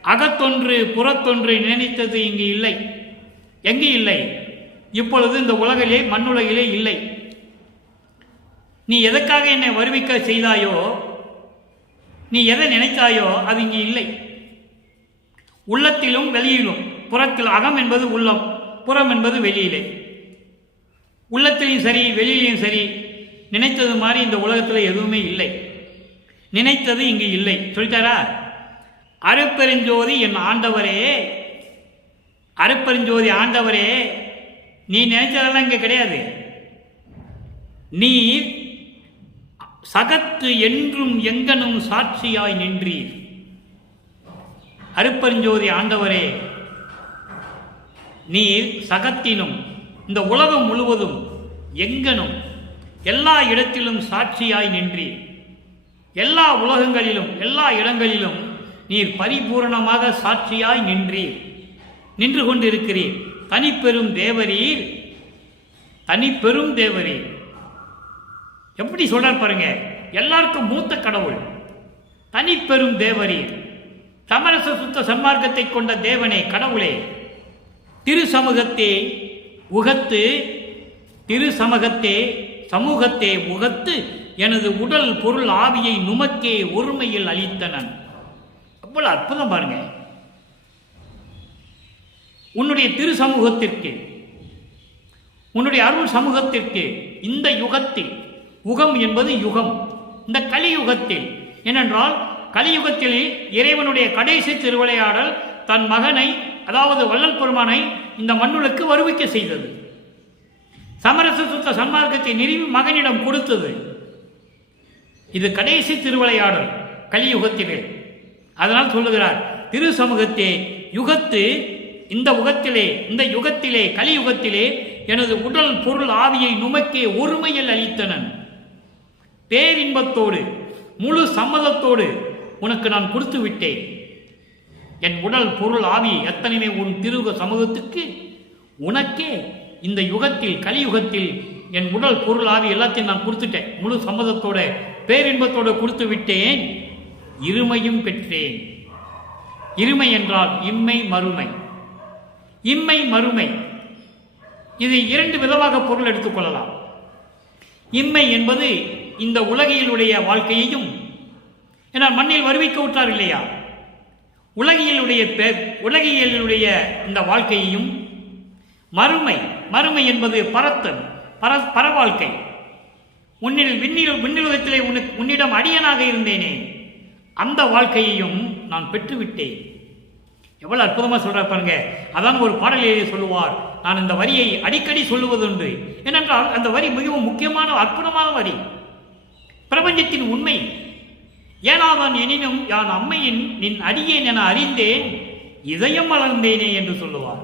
அகத்தொன்று புறத்தொன்று நினைத்தது இங்கு இல்லை, எங்கு இல்லை, இப்பொழுது இந்த உலகிலே மண்ணுலகிலே இல்லை. நீ எதற்காக என்னை வருவிக்க செய்தாயோ, நீ எதை நினைத்தாயோ அது இங்கு இல்லை. உள்ளத்திலும் வெளியிலும், புறத்தில், அகம் என்பது உள்ளம், புறம் என்பது வெளியிலே. உள்ளத்திலையும் சரி வெளியிலையும் சரி நினைத்தது மாதிரி இந்த உலகத்தில் எதுவுமே இல்லை. நினைத்தது இங்கு இல்லை சொல்லிட்டாரா? அருப்பெருஞ்சோதி என் ஆண்டவரே, அருப்பெருஞ்சோதி ஆண்டவரே, நீ நினைச்சதெல்லாம் இங்கே கிடையாது. நீ சகத்து என்றும் எங்கனும் சாட்சியாய் நின்றீர். அருப்பெருஞ்சோதி ஆண்டவரே, நீர் சகத்தினும் இந்த உலகம் முழுவதும் எங்கனும் எல்லா இடத்திலும் சாட்சியாய் நின்றீர். எல்லா உலகங்களிலும் எல்லா இடங்களிலும் நீர் பரிபூரணமாக சாட்சியாய் நின்றீர், நின்று கொண்டிருக்கிறீர். தனிப்பெரும் தேவரீர், தனிப்பெரும் தேவரீர். எப்படி சொல்றார் பாருங்க, எல்லாருக்கும் மூத்த கடவுள், தனிப்பெரும் தேவரீர், சமரச சுத்த சன்மார்க்கத்தை கொண்ட தேவனே, கடவுளே, திரு சமூகத்தை உகத்து திரு சமூகத்தே உகத்து எனது உடல் பொருள் ஆவியை நுமக்கே ஒருமையில் அளித்தனன். அவ்வளவு அற்புதம் பாருங்க. உன்னுடைய திரு சமூகத்திற்கு, உன்னுடைய அருள் சமூகத்திற்கு இந்த யுகத்தில், உகம் என்பது யுகம், இந்த கலியுகத்தில், ஏனென்றால் கலியுகத்தில் இறைவனுடைய கடைசி திருவிளையாடல் தன் மகனை, அதாவது வள்ளல் பெருமானை இந்த மண்ணுக்கு வருவிக்க செய்தது. சமரச சுத்த சன்மார்க்கத்தை நிறுவி மகனிடம் கொடுத்தது. இது கடைசி திருவிளையாடல் கலியுகத்திலே. அதனால் சொல்லுகிறார், திரு சமூகத்தே யுகத்து, இந்த யுகத்திலே கலியுகத்திலே எனது உடல் பொருள் ஆவியை நுமக்கே ஒருமையில் அளித்தனன். பேரின்பத்தோடு முழு சம்மதத்தோடு உனக்கு நான் கொடுத்து விட்டேன். என் உடல் பொருள் ஆவி எத்தனையுமே உன் திரு சமூகத்துக்கு, உனக்கே இந்த யுகத்தில் கலியுகத்தில் என் உடல் பொருள் ஆவி எல்லாத்தையும் நான் கொடுத்துட்டேன். முழு சம்மதத்தோட பேரின்பத்தோடு கொடுத்து விட்டேன். இருமையும் பெற்றேன். இருமை என்றால் இம்மை மறுமை. இம்மை மறுமை, இது இரண்டு விதமாக பொருள் எடுத்துக்கொள்ளலாம். இம்மை என்பது இந்த உலகியலுடைய வாழ்க்கையையும், ஏன்னா மண்ணில் வருவிக்க விட்டார் இல்லையா, உலகியலுடைய இந்த வாழ்க்கையையும், மறுமை என்பது பரவாழ்க்கை. விண்ணுலகத்திலே உன்னிடம் அடியனாக இருந்தேனே, அந்த வாழ்க்கையையும் நான் பெற்றுவிட்டேன். எவ்வளவு அற்புதமா சொல்ற பாருங்க. அதான் ஒரு பாடலிலே சொல்லுவார், நான் இந்த வரியை அடிக்கடி சொல்லுவதுண்டு. ஏனென்றால் அந்த வரி மிகவும் முக்கியமான அற்புதமான வரி, பிரபஞ்சத்தின் உண்மை. ஏனாதான் எனினும் யான் அம்மையின் நின் அடியேன் என அறிந்தேன், இதயம் வளர்ந்தேனே என்று சொல்லுவார்.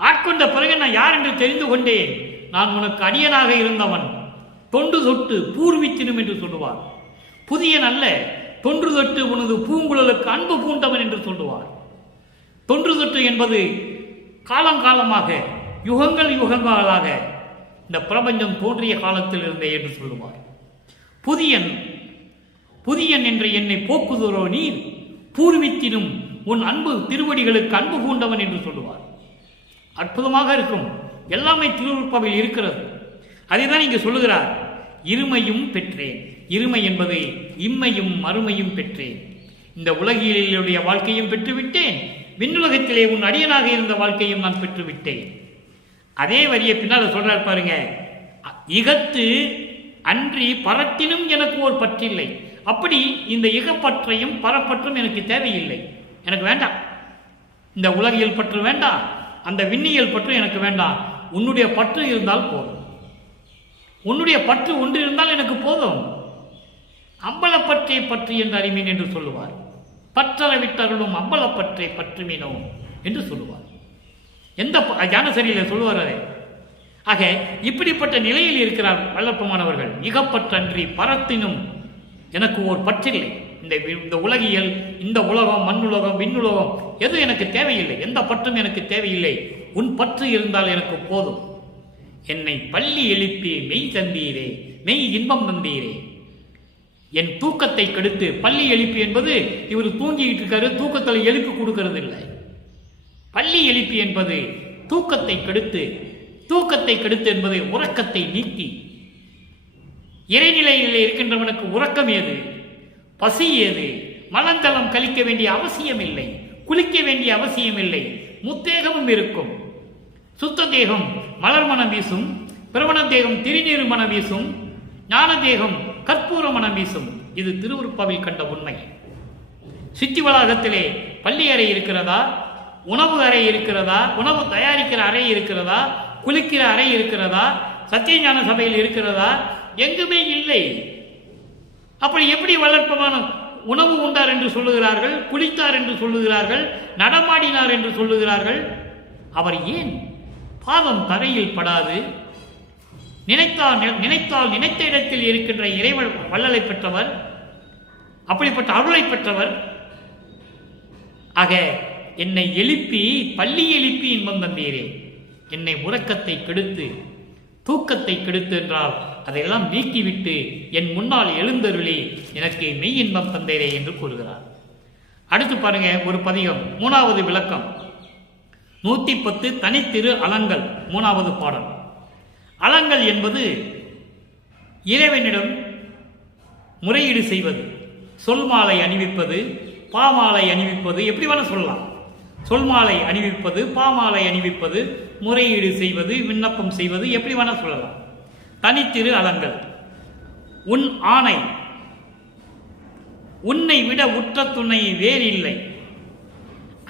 ஆட்கொண்ட பிறகு நான் யார் என்று தெரிந்து கொண்டேன், நான் உனக்கு அடியனாக இருந்தவன், தொண்டு தொட்டு பூர்வித்தினும் என்று சொல்லுவார். புதியன் அல்ல, தொன்று தொட்டு உனது பூங்குழலுக்கு அன்பு பூண்டவன் என்று சொல்லுவார். தொன்று தொட்டு என்பது காலங்காலமாக, யுகங்களாக இந்த பிரபஞ்சம் தோன்றிய காலத்தில் இருந்தே என்று சொல்லுவார். புதியன் என்ற என்னை போக்குதோரோ நீர், பூர்வித்தினும் உன் அன்பு திருவடிகளுக்கு அன்பு பூண்டவன் என்று சொல்லுவார். அற்புதமாக இருக்கும். எல்லாமே திருவுருப்பாவில் இருக்கிறது. அதைதான் இங்கு சொல்லுகிறார், இருமையும் பெற்றேன். இருமை என்பது இம்மையும் மறுமையும் பெற்றேன். இந்த உலகியலுடைய வாழ்க்கையும் பெற்றுவிட்டேன், விண்ணுலகத்திலே உன் அடியனாக இருந்த வாழ்க்கையும் நான் பெற்றுவிட்டேன். அதே வரியை பின்னால் சொல்றார் பாருங்க, இகத்து அன்றி பரத்தினும் எனக்கு ஒரு பற்றில்லை. அப்படி இந்த இகப்பற்றையும் பரப்பற்றும் எனக்கு தேவையில்லை, எனக்கு வேண்டாம். இந்த உலகியல் பற்று வேண்டாம், அந்த விண்ணியல் பற்று எனக்கு வேண்டாம். உன்னுடைய பற்று இருந்தால் போதும், உன்னுடைய பற்று ஒன்று இருந்தால் எனக்கு போதும். அம்பலப்பற்றை பற்று என்று அறிமீன் என்று சொல்லுவார். பற்றற விட்டருளும் அம்பலப்பற்றை பற்றுமீனோ என்று சொல்லுவார். எந்த ஞானசரியில சொல்லுவார் அதை. ஆக இப்படிப்பட்ட நிலையில் இருக்கிறார் வல்லப்பமானவர்கள். இகப்பற்றன்றி பரத்தினும் எனக்கு ஓர் பற்றில்லை. இந்த உலகியல், இந்த உலகம், மண்ணுலகம், விண்ணுலகம் எது எனக்கு தேவையில்லை, எந்த பற்றும் எனக்கு தேவையில்லை. உன் பற்று இருந்தால் எனக்கு போதும். என்னை பள்ளி எழுப்பி மெய் தந்தீரே, மெய் இன்பம் தந்தீரே. என் தூக்கத்தை கெடுத்து, பள்ளி எழுப்பி என்பது இவர் தூங்கிட்டு இருக்காரு, தூக்கத்தில் எழுப்பி கொடுக்கிறது இல்லை. பள்ளி எழுப்பி என்பது தூக்கத்தை கெடுத்து, தூக்கத்தை கெடுத்து என்பது உறக்கத்தை நீக்கி. இறைநிலையில் இருக்கின்றவனுக்கு உறக்கம் ஏது, பசி ஏது, மலந்தளம் கழிக்க வேண்டிய அவசியம் இல்லை, குளிக்க வேண்டிய அவசியம் இல்லை. முத்தேகமும் இருக்கும். சுத்த தேகம் மலர் மனம் வீசும், பிரவண தேகம் திருநீறு மனம் வீசும், ஞான தேகம் கற்பூர மனம் வீசும். இது திருவுருப்பாவில் கண்ட உண்மை. சித்தி வளாகத்திலே பள்ளி அறை இருக்கிறதா, உணவு அறை இருக்கிறதா, உணவு தயாரிக்கிற அறை இருக்கிறதா, குளிக்கிற அறை இருக்கிறதா, சத்தியஞான சபையில் இருக்கிறதா? எங்குமே இல்லை. அப்படி எப்படி வளர்ப்பமான உணவு உண்டார் என்று சொல்லுகிறார்கள், குளித்தார் என்று சொல்லுகிறார்கள், நடமாடினார் என்று சொல்லுகிறார்கள். அவர் ஏன் பாதம் தரையில் படாது? நினைத்தால் நினைத்த இடத்தில் இருக்கின்ற இறைவன் வள்ளலை பெற்றவர், அப்படிப்பட்ட அருளை பெற்றவர். ஆக என்னை எழுப்பி, பள்ளி எழுப்பி இன்பம் தந்தீரே, என்னை உறக்கத்தை கெடுத்து, தூக்கத்தை கெடுத்து என்றால் அதையெல்லாம் நீக்கிவிட்டு என் முன்னால் எழுந்தருளி எனக்கு மெய் இன்பம் தந்தீரே என்று கூறுகிறார். அடுத்து பாருங்க ஒரு பதிகம், 3வது விளக்கம், 110 தனித்திரு அலங்கள், 3வது பாடல். அலங்கள் என்பது இறைவனிடம் முறையீடு செய்வது. சொல் மாலை அணிவிப்பது, பாமாலை அணிவிப்பது, எப்படி வேணா சொல்லலாம். சொல் மாலை அணிவிப்பது, பாமாலை அணிவிப்பது, முறையீடு செய்வது, விண்ணப்பம் செய்வது, எப்படி வேணா சொல்லலாம். தனித்திரு அலங்கள். உன் ஆணை, உன்னை விட உற்ற துணை வேறு இல்லை.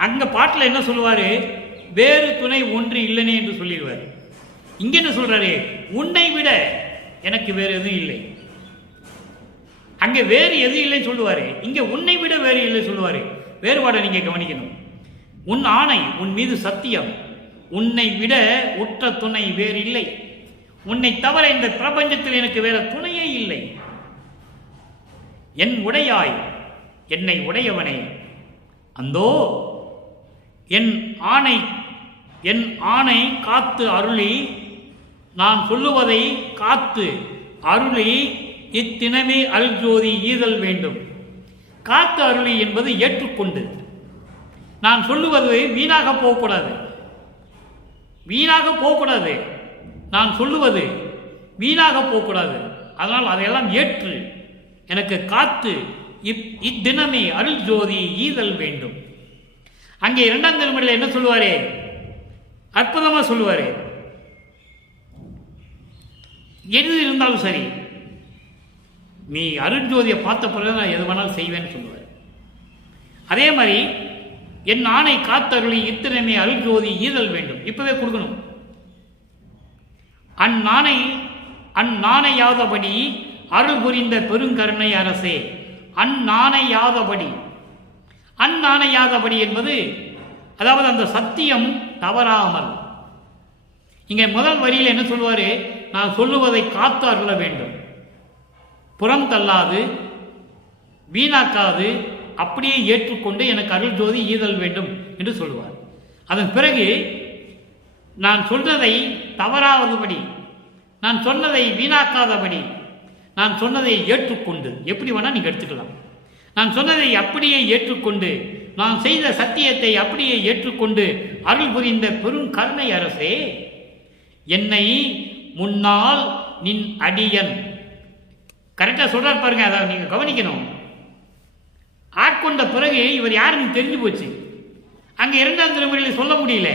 அங்க பாட்டில் என்ன சொல்லுவாரு? வேறு துணை ஒன்று இல்லைனே என்று சொல்லிடுவார். இங்க என்ன சொல்றாரு? உன்னை விட எனக்கு வேறு எதுவும் இல்லை. அங்க வேறு எதுவும் இல்லைன்னு சொல்லுவாரு, இங்க உன்னை விட வேறு இல்லை சொல்லுவாரு. வேறுபாடை நீங்க கவனிக்கணும். உன் ஆணை, உன் மீது சத்தியம், உன்னை விட உற்ற துணை வேறு இல்லை. உன்னை தவிர இந்த பிரபஞ்சத்தில் எனக்கு வேற துணையே இல்லை. என் உடையாய், என்னை உடையவனே, அந்தோ என் ஆணை காத்து அருளி, நான் சொல்லுவதை காத்து அருளி, இத்தினமே அல்ஜோதி ஈதல் வேண்டும். காத்து அருளி என்பது ஏற்றுக்கொண்டு, நான் சொல்லுவது வீணாக போகக்கூடாது, வீணாக போகக்கூடாது, நான் சொல்லுவது வீணாக போகக்கூடாது. அதனால் அதையெல்லாம் ஏற்று எனக்கு காத்து இத்தினமே அருள் ஜோதி ஈதல் வேண்டும். அங்கே 2ஆம் திருமுறையில் என்ன சொல்லுவாரே? அற்புதமா சொல்லுவாரு. எது இருந்தாலும் சரி, நீ அருட்ஜோதியை பார்த்த பிறகு நான் எது வேணாலும் செய்வேன்னு சொல்லுவார். அதே மாதிரி என் ஆணை காத்தருளி இத்தனைமே அருட்ஜோதி ஈதல் வேண்டும். இப்பவே கொடுக்கணும். அந்நாணையாதபடி அருள் புரிந்த பெருங்கருணை அரசே. அந்நாணையாதபடி என்பது அதாவது அந்த சத்தியம் தவறாமல். இங்கே முதல் வரியில் என்ன சொல்வாரு? நான் சொல்லுவதை காத்து அருள வேண்டும், புறம் தள்ளாது, வீணாக்காது, அப்படியே ஏற்றுக்கொண்டு எனக்கு அருள் ஜோதி ஈதல் வேண்டும் என்று சொல்லுவார். அதன் பிறகு நான் சொல்றதை தவறாவதுபடி, நான் சொன்னதை வீணாக்காதபடி, நான் சொன்னதை ஏற்றுக்கொண்டு, எப்படி வேணா நீங்க எடுத்துக்கலாம். நான் சொன்னதை அப்படியே ஏற்றுக்கொண்டு, நான் செய்த சத்தியத்தை அப்படியே ஏற்றுக்கொண்டு அருள் புரிந்த பெரும் கருணை அரசே, என்னை முன்னால் நின் அடியன். கரெக்டா சொல்றாரு பாருங்க. அதை நீங்க கவனிக்கணும். ஆட்கொண்ட பிறகு இவர் யாருன்னு தெரிஞ்சு போச்சு. அங்க 2ஆம் திருமுறையில் சொல்ல முடியல,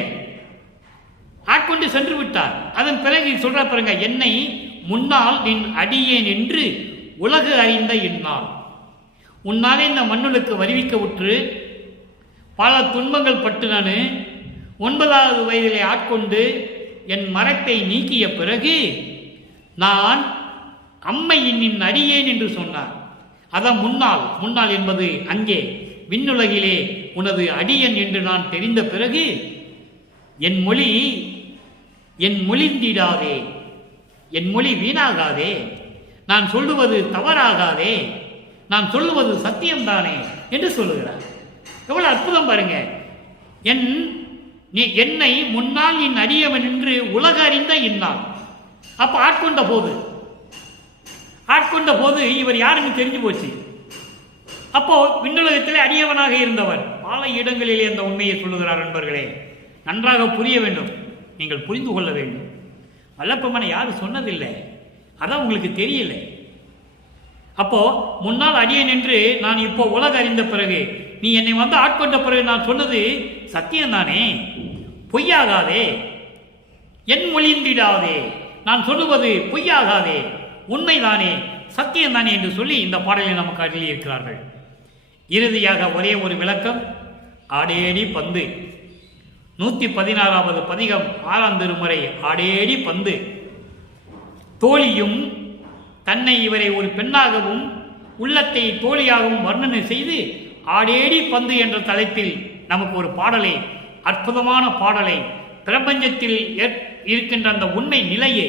ஆட்கொண்டு சென்று விட்டார். அதன் பிறகு சொல்ற பாருங்க, என்னை முன்னால் நின் அடியேன் என்று உலகு அறிந்த இந்நாள். உன்னாலே இந்த மண்ணுக்கு வருவிக்க உற்று பல துன்பங்கள் பட்டு நான் 9வது வயதிலே ஆட்கொண்டு என் மரத்தை நீக்கிய பிறகு நான் அம்மை நின் அடியேன் என்று சொன்னார். அதான் முன்னால் என்பது அங்கே விண்ணுலகிலே உனது அடியன் என்று நான் தெரிந்த பிறகு என் மொழிந்திடாதே, என் மொழி வீணாகாதே, நான் சொல்லுவது தவறாகாதே, நான் சொல்லுவது சத்தியம்தானே என்று சொல்லுகிறார். எவ்வளவு அற்புதம் பாருங்க. என்னை முன்னால் என் அடியவன் என்று உலக அறிந்த இந்நாள். அப்ப ஆட்கொண்ட போது இவர் யாருன்னு தெரிஞ்சு போச்சு. அப்போ விண்ணுலகத்திலே அடியவனாக இருந்தவர் பல இடங்களிலே அந்த உண்மையை சொல்லுகிறார். நண்பர்களே, நன்றாக புரிய வேண்டும், நீங்கள் புரிந்து கொள்ள வேண்டும். வல்லப்பமான யாரும் சொன்னதில்லை, அதான் உங்களுக்கு தெரியல. அப்போ முன்னால் அடியேன் என்று நான் இப்போ உலக அறிந்த பிறகு, நீ என்னை வந்து ஆட்கொண்ட பிறகு நான் சொன்னது சத்தியம்தானே, பொய்யாகாதே, என் மொழிந்திடாதே, நான் சொல்லுவது பொய்யாகாதே, உண்மைதானே, சத்தியம்தானே என்று சொல்லி இந்த பாடலை நமக்கு அருளி இருக்கிறார்கள். இறுதியாக ஒரே ஒரு விளக்கம். ஆடேடி பந்து, 116வது பதிகம், 6ஆம் திருமுறை. ஆடேடி பந்து. தோழியும் தன்னை இவரை ஒரு பெண்ணாகவும் உள்ளத்தை தோழியாகவும் வர்ணனை செய்து ஆடேடி பந்து என்ற தலைப்பில் நமக்கு ஒரு பாடலை, அற்புதமான பாடலை, பிரபஞ்சத்தில் இருக்கின்ற அந்த உண்மை நிலையை,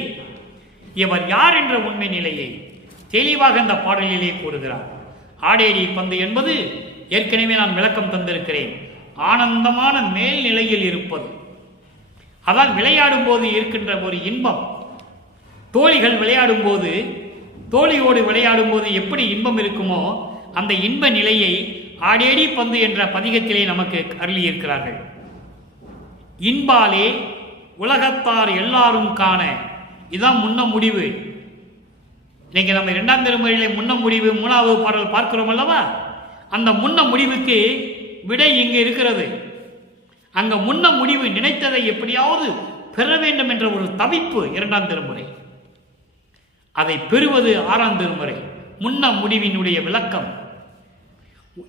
இவர் யார் என்ற உண்மை நிலையை தெளிவாக இந்த பாடலிலே கூறுகிறார். ஆடேடி பந்து என்பது ஏற்கனவே நான் விளக்கம் தந்திருக்கிறேன். ஆனந்தமான மேல்நிலையில் இருப்பது, அதான் விளையாடும் போது இருக்கின்ற ஒரு இன்பம். தோழிகள் விளையாடும் போது, தோழியோடு விளையாடும் போது எப்படி இன்பம் இருக்குமோ அந்த இன்ப நிலையை ஆடேடி பந்து என்ற பதிகத்திலே நமக்கு அருளியிருக்கிறார்கள். இன்பாலே உலகத்தார் எல்லாரும் காண இதுதான் முன்ன முடிவு. இன்னைக்கு நம்ம 2ஆம் திருமுறையிலே முன்ன முடிவு 3வது பாடல் பார்க்கிறோம் அல்லவா? அந்த முன்ன முடிவுக்கு விடை இங்கு இருக்கிறது. அங்க முன்ன முடிவு நினைத்ததை எப்படியாவது பெற வேண்டும் என்ற ஒரு தவிப்பு 2ஆம் திருமுறை. அதை பெறுவது 6ஆம் திருமுறை. முன்ன முடிவினுடைய விளக்கம்.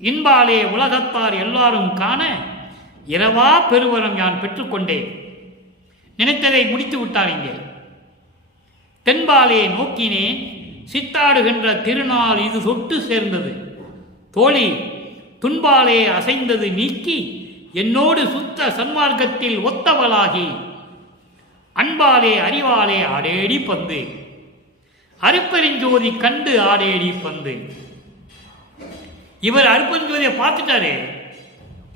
இன்பாலே உலகத்தார் எல்லாரும் காண இரவா பெருவரம் யான் பெற்றுக்கொண்டேன். நினைத்ததை முடித்து விட்டார் இங்கே. தென்பாலே நோக்கினேன் சித்தாடுகின்ற திருநாள் இது தொட்டு சேர்ந்தது. தோழி துன்பாலே அசைந்தது நீக்கி என்னோடு சுத்த சன்மார்க்கத்தில் ஒத்தவளாகி அன்பாலே அறிவாலே ஆடேடி பந்து அருப்பெருஞ்சோதி கண்டு ஆடேடி பந்து. இவர் அருப்பெருஞ்சோதியை பார்த்துட்டாரு,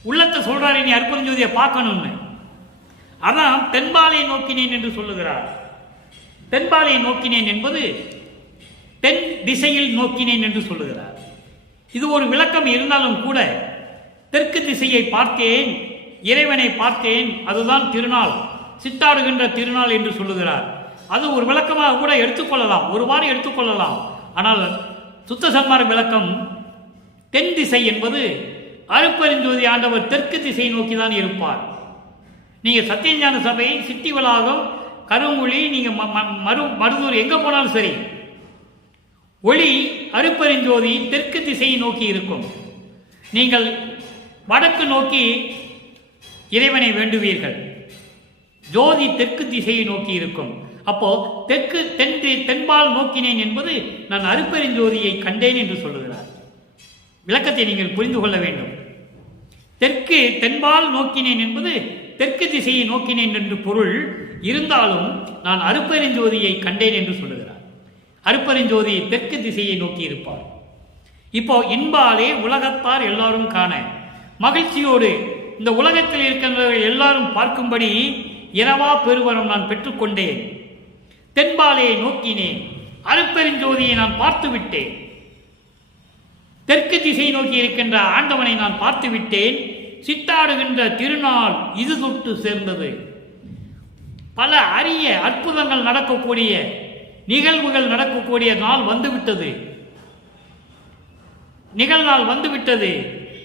உள்ளத்தை சொல்றாரு, நீ அருப்பெருஞ்சோதியை பார்க்கணும்னு. அதான் தென்பாலை நோக்கினேன் என்று சொல்லுகிறார். தென்பாலை நோக்கினேன் என்பது தென் திசையில் நோக்கினேன் என்று சொல்லுகிறார். இது ஒரு விளக்கம் இருந்தாலும் கூட தெற்கு திசையை பார்த்தேன், இறைவனை பார்த்தேன், அதுதான் திருநாள், சித்தாடுகின்ற திருநாள் என்று சொல்லுகிறார். அது ஒரு விளக்கமாக கூட எடுத்துக்கொள்ளலாம், ஒருவாறு எடுத்துக்கொள்ளலாம். ஆனால் சுத்த சன்மார்க்க விளக்கம் தென் திசை என்பது அருப்பெருஞ்சோதி ஆண்டவர் தெற்கு திசை நோக்கி தான் இருப்பார். நீங்கள் சத்தியஞான சபை, சித்தி வளாகம், கருங்குழி, நீங்கள் மருதூர் எங்கே போனாலும் சரி, ஒளி அருப்பெருஞ்சோதி தெற்கு திசையை நோக்கி இருக்கும். நீங்கள் வடக்கு நோக்கி இறைவனை வேண்டுவீர்கள், ஜோதி தெற்கு திசையை நோக்கி இருக்கும். அப்போ தெற்கு தென்பால் நோக்கினேன் என்பது நான் அருப்பெருஞ்சோதியை கண்டேன் என்று சொல்லுகிறார். விளக்கத்தை நீங்கள் புரிந்து கொள்ள வேண்டும். தெற்கு தென்பால் நோக்கினேன் என்பது தெற்கு திசையை நோக்கினேன் என்று பொருள் இருந்தாலும் நான் அருப்பெருஞ்சோதியை கண்டேன் என்று சொல்லுகிறார். அருப்பெருஞ்சோதி தெற்கு திசையை நோக்கி இருப்பார். இப்போ இன்பாலே உலகத்தார் எல்லாரும் காண, மகிழ்ச்சியோடு இந்த உலகத்தில் இருக்கின்றவர்கள் எல்லாரும் பார்க்கும்படி இரவா பெருவரம் நான் பெற்றுக்கொண்டேன். தென்பாலே நோக்கினேன், அருப்பெருஞ்சோதியை நான் பார்த்து விட்டேன். தெற்கு திசை நோக்கி இருக்கின்ற ஆண்டவனை நான் பார்த்து விட்டேன். சித்தாடுகின்ற திருநாள் இது தொட்டு சேர்ந்தது. பல அரிய அற்புதங்கள் நடக்கக்கூடிய, நிகழ்வுகள் நடக்கக்கூடிய நாள் வந்துவிட்டது, நிகழ்நாள் வந்துவிட்டது.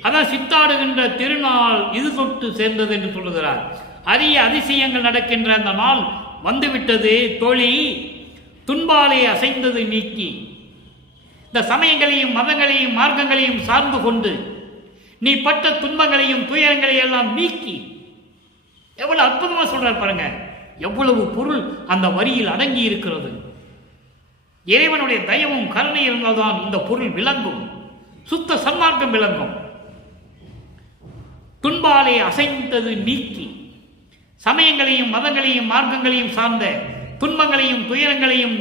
அதான் சித்தாடுகின்ற திருநாள் இது தொட்டு சேர்ந்தது என்று சொல்லுகிறார். அரிய அதிசயங்கள் நடக்கின்ற அந்த நாள் வந்துவிட்டது. தோழி துன்பாலே அசைந்தது நீக்கி, இந்த சமயங்களையும் மதங்களையும் மார்க்கங்களையும் சார்ந்து கொண்டு நீ பட்ட துன்பங்களையும் துயரங்களையும் எல்லாம் நீக்கி, எவ்வளவு அற்புதமா சொல்றார் பாருங்க. எவ்வளவு பொருள் அந்த வரியில் அடங்கி இருக்கிறது. இறைவனுடைய தயவும் கருணை இருந்தால்தான் இந்த பொருள் விளங்கும், சுத்த சன்மார்க்கம் விளங்கும். துன்பாலே அசைந்தது நீக்கி, சமயங்களையும் மதங்களையும் மார்க்கங்களையும் சார்ந்த துன்பங்களையும் துயரங்களையும்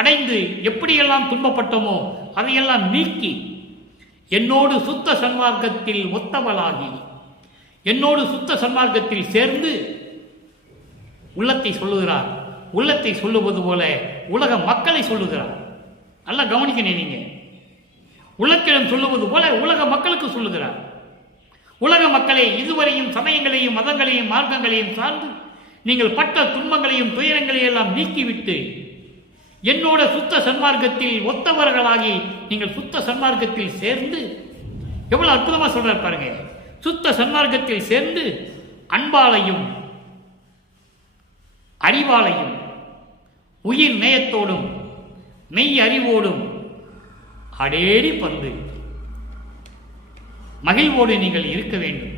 அடைந்து எப்படியெல்லாம் துன்பப்பட்டோமோ அதையெல்லாம் நீக்கி என்னோடு சுத்த சன்மார்க்கத்தில் ஒத்தவளாகி, என்னோடு சுத்த சன்மார்க்கத்தில் சேர்ந்து உள்ளத்தை சொல்லுகிறார். உள்ளத்தை சொல்லுவது போல உலக மக்களை சொல்லுகிறார். நல்லா கவனிக்கணும் நீங்க. உள்ளத்திடம் சொல்லுவது போல உலக மக்களுக்கு சொல்லுகிறார். உலக மக்களே, இதுவரையும் சமயங்களையும் மதங்களையும் மார்க்கங்களையும் சார்ந்து நீங்கள் பட்ட துன்பங்களையும் துயரங்களையும் எல்லாம் நீக்கிவிட்டு என்னோட சுத்த சன்மார்க்கத்தில் ஒத்தவர்களாகி நீங்கள் சுத்த சன்மார்க்கத்தில் சேர்ந்து, எவ்வளவு அற்புதமா சொல்றார் பாருங்க. சுத்த சன்மார்க்கத்தில் சேர்ந்து அன்பாலையும் அறிவாலையும் உயிர் நேயத்தோடும் மெய் அறிவோடும் அடேடி பந்து மகிழ்வோடு நீங்கள் இருக்க வேண்டும்.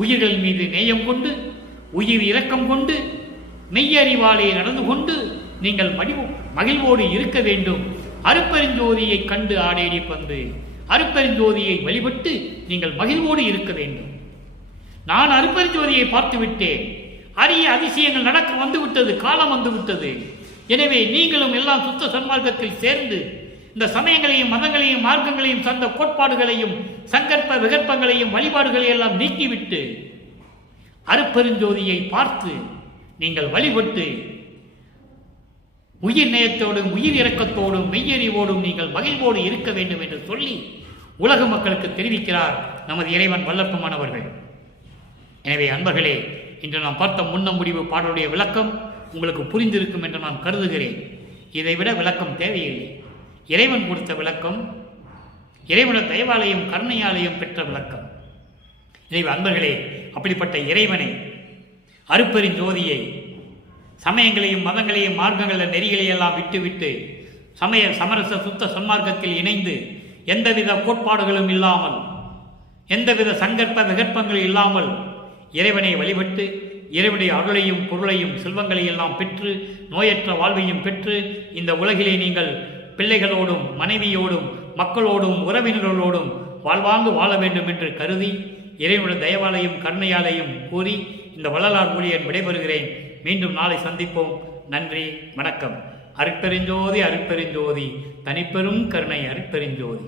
உயிர்கள் மீது நேயம் கொண்டு, உயிர் இரக்கம் கொண்டு, மெய்யறிவாலே நடந்து கொண்டு நீங்கள் மகிழ்வோடு இருக்க வேண்டும். அருப்பெருஞ்சோதியை கண்டு ஆடேடி பந்து, அருப்பெருஞ்சோதியை வழிபட்டு நீங்கள் மகிழ்வோடு இருக்க வேண்டும். நான் அருப்பெருஞ்சோதியை பார்த்து விட்டேன். அரிய அதிசயங்கள் நடக்க வந்துவிட்டது, காலம் வந்துவிட்டது. எனவே நீங்களும் எல்லாம் சுத்த சன்மார்க்கத்தில் சேர்ந்து இந்த சமயங்களையும் மதங்களையும் மார்க்கங்களையும் சார்ந்த கோட்பாடுகளையும் சங்கற்ப விகற்பங்களையும் வழிபாடுகளையும் எல்லாம் நீக்கிவிட்டு அருப்பெருஞ்சோதியை பார்த்து நீங்கள் வழிபட்டு உயிர் நேயத்தோடும் உயிர் இரக்கத்தோடும் மெய்யறிவோடும் நீங்கள் மகிழ்வோடு இருக்க வேண்டும் என்று சொல்லி உலக மக்களுக்கு தெரிவிக்கிறார் நமது இறைவன் வல்லப்பமானவர்கள். எனவே அன்பர்களே, இன்று நாம் பார்த்த முன்ன முடிவு பாடலுடைய விளக்கம் உங்களுக்கு புரிந்திருக்கும் என்று நான் கருதுகிறேன். இதைவிட விளக்கம் தேவையில்லை. இறைவன் கொடுத்த விளக்கம், இறைவனோட தயவாலயம் கருணையாலயம் பெற்ற விளக்கம். இறைவ அன்பர்களே, அப்படிப்பட்ட இறைவனை, அருட்பெருஞ்சோதியை, சமயங்களையும் மதங்களையும் மார்க்கங்கள நெறிகளையெல்லாம் விட்டுவிட்டு சமய சமரச சுத்த சன்மார்க்கத்தில் இணைந்து எந்தவித கோட்பாடுகளும் இல்லாமல், எந்தவித சங்கற்ப விகற்பங்களும் இல்லாமல் இறைவனை வழிபட்டு இறைவனுடைய அருளையும் பொருளையும் செல்வங்களையெல்லாம் பெற்று நோயற்ற வாழ்வையும் பெற்று இந்த உலகிலே நீங்கள் பிள்ளைகளோடும் மனைவியோடும் மக்களோடும் உறவினர்களோடும் வாழ்வாங்கு வாழ வேண்டும் என்று கருதி இறைவனுடைய தயவாலையும் கருணையாலையும் கூறி இந்த வள்ளலார் ஊழியன் விடைபெறுகிறேன். மீண்டும் நாளை சந்திப்போம். நன்றி, வணக்கம். அருட்பெருஞ்சோதி அருட்பெருஞ்சோதி, தனிப்பெரும் கருணை அருட்பெருஞ்சோதி.